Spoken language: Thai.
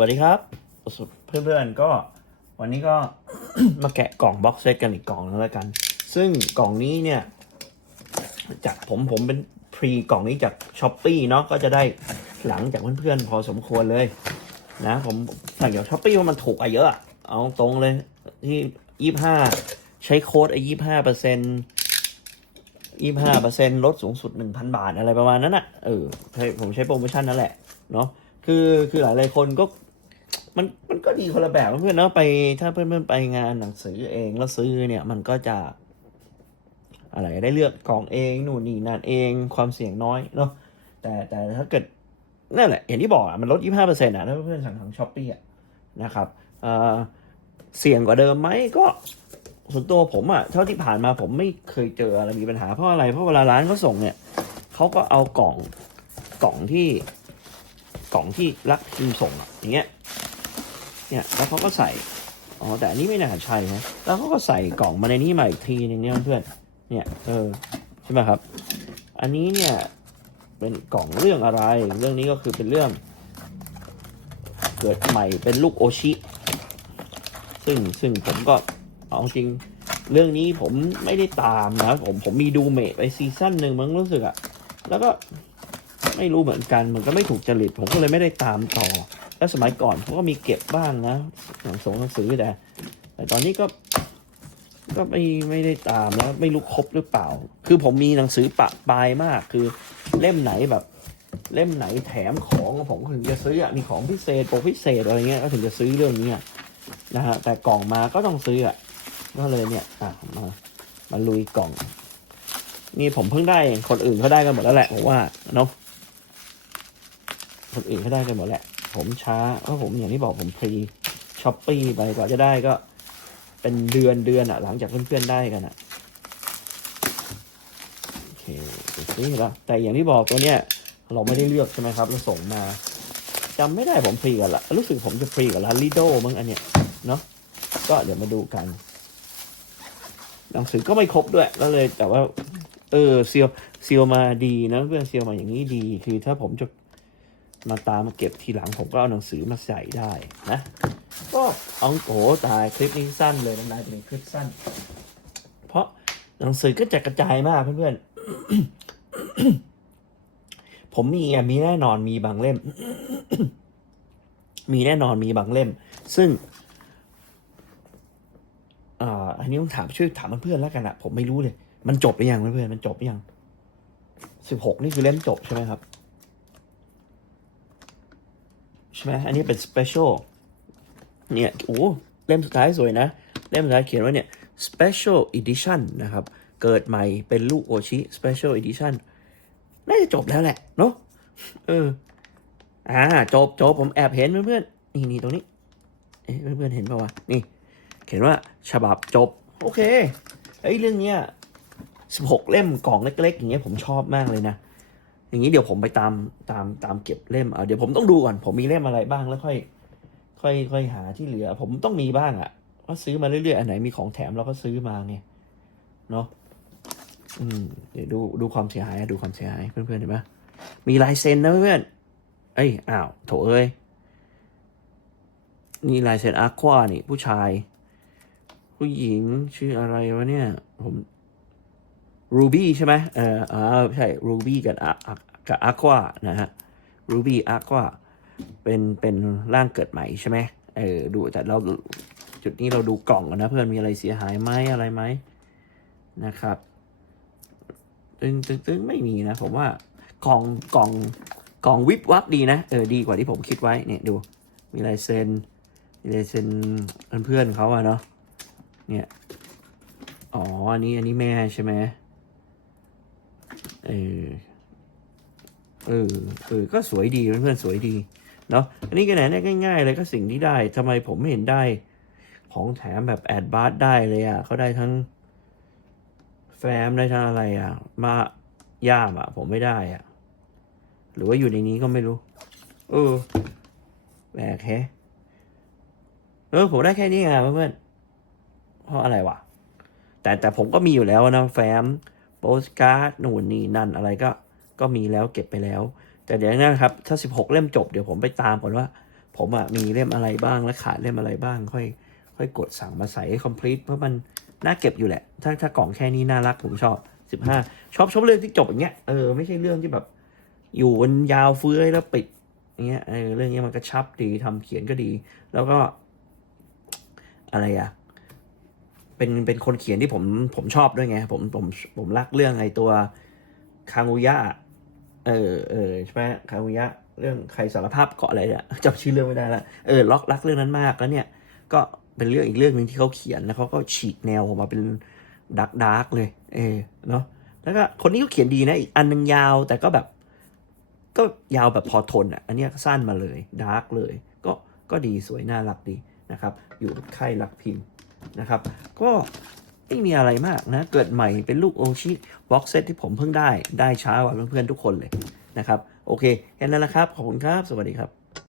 วัสดีครับ เพื่อนๆก็วันนี้ก็ มาแกะกล่องบ็อกเซตกันอีกกล่องนึงแล้วกัน ซึ่งกล่องนี้เนี่ย จากผมผมเป็นพรีกล่องนี้จากช้อปปีเนาะก็จะได้หลังจากเพื่อนๆพอสมควรเลย นะผมสั่งจากช้อปปี้ว่ามันถูกอะเยอะ เอาตรงเลยที่ยี่ห้าใช้โค้ดไอ้ยี่ห้าเปอร์เซ็นยี่ห้าเปอร์เซ็นลดสูงสุดหนึ่งพันบาทอะไรประมาณนั้นอะเออผมใช้โปรโมชั่นนั่นแหละเนาะคือคือหลายหลายๆคนก็ มันมันก็ดีคนละแบบเพื่อนเนาะไป ถ้าเพื่อนๆไปงานหนังสือเองแล้วซื้อเนี่ย มันก็จะ อะไรได้เลือกกล่องเองหนู่นนี่นั่นเองความเสี่ยงน้อยเนาะแต่แต่ถ้าเกิดนั่นแหละอย่างที่บอกอะมันลด25%อะถ้าเพื่อนสั่งทางช้อปปี้อะนะครับเอ่อเสี่ยงกว่าเดิมไหมก็ส่วนตัวผมอะเท่าที่ผ่านมาผมไม่เคยเจออะไรมีปัญหาเพราะอะไรเพราะเวลาร้านเขาส่งเนี่ยเขาก็เอากล่องกล่องที่กล่องที่รักทีมส่งอะอย่างเงี้ย เนี่ยแล้วเขาก็ใส่อ๋อแต่อันนี้ไม่น่าใช่นะแล้วเขาก็ใส่กล่องมาในนี้มาอีกทีนึงเนี่ยเพื่อนเนี่ยเออใช่ไหมครับ อันนี้เนี่ยเป็นกล่องเรื่องอะไร เรื่องนี้ก็คือเป็นเรื่อง เกิดใหม่เป็นลูกโอชิ ซึ่งซึ่งผมก็เอาจริงเรื่องนี้ผมไม่ได้ตามนะผมผมมีดูเมะไปซีซั่นหนึ่งมั้งรู้สึกอะแล้วก็ไม่รู้เหมือนกันมันก็ไม่ถูกจริตผมก็เลยไม่ได้ตามต่อ แล้วสมัยก่อนผมก็มีเก็บบ้างนะหนังสงหนังสือแต่แต่ตอนนี้ก็ก็ไม่ไม่ได้ตามแล้วไม่รู้ครบหรือเปล่า คือผมมีหนังสือปะปลายมาก คือเล่มไหนแบบ เล่มไหนแถมของผมก็ถึงจะซื้ออะมีของพิเศษโปรพิเศษอะไรเงี้ยก็ถึงจะซื้อเรื่องนี้อะนะฮะแต่กล่องมาก็ต้องซื้ออะก็เลยเนี่ยอะมามาลุยกล่อง นี่ผมเพิ่งได้คนอื่นเขาได้กันหมดแล้วแหละผมว่าเนาะคนอื่นเขาได้กันหมดแหละ ผมช้าเพราะผมอย่างที่บอกผมพรีช้อปปี้ไปกว่าจะได้ก็เป็นเดือนเดือนอะหลังจากเพื่อนๆได้กันอะโอเคเดี๋ยวซื้อแล้วแต่อย่างที่บอกตัวเนี้ยเราไม่ได้เลือกใช่ไหมครับเราส่งมาจำไม่ได้ผมฟรีกันละรู้สึกผมจะฟรีกับลาลิโดมั้งอันเนี้ยเนาะก็เดี๋ยวมาดูกันหนังสือก็ไม่ครบด้วยก็เลยแต่ว่า เออเซียวเซียวมาดีนะเพื่อนเซียวมาอย่างนี้ดี คือถ้าผมจะ มาตามมาเก็บทีหลังผมก็เอาหนังสือมาใส่ได้นะก็เอาโอ้ตายคลิปนี้สั้นเลยนานๆจะเป็นคลิปสั้น เพราะหนังสือก็จะกระจายมากเพื่อนๆผมมีอะมีแน่นอนมีบางเล่ม มีแน่นอนมีบางเล่ม ซึ่งอ่าอันนี้ต้องถามช่วยถามเพื่อนๆแล้วกันอะผมไม่รู้เลย มันจบหรือยังเพื่อนๆมันจบหรือยังสิบหกนี่คือเล่มจบใช่ไหมครับ ใช่ไหมอันนี้เป็นสเปเชียลเนี่ยโอ้เล่มสุดท้ายสวยนะ เล่มสุดท้ายเขียนว่าเนี่ย special edition นะครับ เกิดใหม่เป็นลูกโอชิ special edition น่าจะจบแล้วแหละ เนาะเอออ่าจบจบผมแอบเห็นเพื่อนๆนี่นี่ตรงนี้เอ๊ะเพื่อนๆเห็นป่าวะนี่ เขียนว่าฉบับจบ โอเคไอ้ยเรื่องเนี้ยสิบหกเล่มกล่องเล็กๆ อย่างเงี้ยผมชอบมากเลยนะ อย่างนี้เดี๋ยวผมไปตามตามตามเก็บเล่มเอาเดี๋ยวผมต้องดูก่อนผมมีเล่มอะไรบ้างแล้วค่อย ค่อยค่อยหาที่เหลือ ผมต้องมีบ้างอะ่ะก็ซื้อมาเรื่อยๆอันไหนมีของแถมเราก็ซื้อมาไงเนาะอืมเดี๋ยวดูดูความเสียหายดูความเสียหายเพื่อนๆเห็นไหมมีลายเซ็นนะเพื่อนเอ้ยอ้าวโถเอ้ยนี่ลายเซ็นอาควานี่ ผู้ชาย ผู้หญิงชื่ออะไรวะเนี่ย ผม รูบี้ใช่ไหมเอออ่าใช่รูบี้กับอากับอาควานะฮะรูบี้อาควาเป็นเป็นร่างเกิดใหม่ใช่ไหมเออดูแต่เราจุดนี้เราดูกล่องกันนะ เพื่อนมีอะไรเสียหายไหมอะไรไหมนะครับตึงตึงตึงไม่มีนะ ผมว่ากล่องกล่องกล่องวิบวับดีนะเออดีกว่าที่ผมคิดไว้เนี่ยดูมีลายเซ็นมีลายเซ็นเพื่อนเขาอะเนาะเนี่ยอ๋ออันนี้อันนี้แม่ใช่ไหม เออเออเออก็สวยดีเพื่อนๆสวยดีเนาะอันนี้ก็ไหนได้ง่ายๆเลยก็สิ่งที่ได้ทำไมผมไม่เห็นได้ ของแถมแบบแอดบาร์ได้เลยอะ่ะเขาได้ทั้ง แฟ้มได้ทั้งอะไรอะ่ะ มาย่ามอะ่ะ ผมไม่ได้อะ่ะ หรือว่าอยู่ในนี้ก็ไม่รู้ เออแปลกแฮะเออผมได้แค่นี้ไงเพื่อนๆเพราะอะไรวะแต่แต่ผมก็มีอยู่แล้วนะแฟ้ม โปสการ์ดนู่นนี่นั่นอะไรก็ก็มีแล้วเก็บไปแล้ว แต่เดี๋ยวนะครับ ถ้า 16 เล่มจบเดี๋ยวผมไปตามก่อนว่า ผมอะมีเล่มอะไรบ้างและขาดเล่มอะไรบ้าง ค่อย ค่อยกดสั่งมาใส่ให้ complete เพราะมันน่าเก็บอยู่แหละ ถ้าถ้ากล่องแค่นี้น่ารักผมชอบสิบห้าชอบชอบเรื่องที่จบอย่างเงี้ยเออไม่ใช่เรื่องที่แบบ อยู่มันยาวเฟื้อยแล้วปิดอย่างเงี้ยเออเรื่องเงี้ยมันกระชับดีทำเขียนก็ดี แล้วก็ อะไรอะ เป็นเป็นคนเขียนที่ผมผมชอบด้วยไง ผมผมผมรักเรื่องไอตัวคางูยะเออเออใช่ไหมคางูยะเรื่องใครสารภาพเกาะอะไรเนี่ยจำชื่อเรื่องไม่ได้ละเออล็อกรักเรื่องนั้นมากแล้วเนี่ย ก็เป็นเรื่องอีกเรื่องหนึ่งที่เขาเขียนแล้วเขาก็ฉีกแนวออกมาเป็นดักดาร์กเลย เออเนาะแล้วก็คนนี้ก็เขียนดีนะอีกอันหนึงยาวแต่ก็แบบ ก็ยาวแบบพอทนอะ อันนี้สั้นมาเลยดาร์กเลย ก็ก็ดีสวยน่ารักดีนะครับ อยู่ค่ายรักพิมพ์ นะครับ ก็ไม่มีอะไรมากนะ เกิดใหม่เป็นลูกโอชิบ็อกเซตที่ผมเพิ่งได้ ได้ช้ากว่าเพื่อนๆทุกคนเลยนะครับ โอเคแค่นั้นแหละครับ ขอบคุณครับ สวัสดีครับ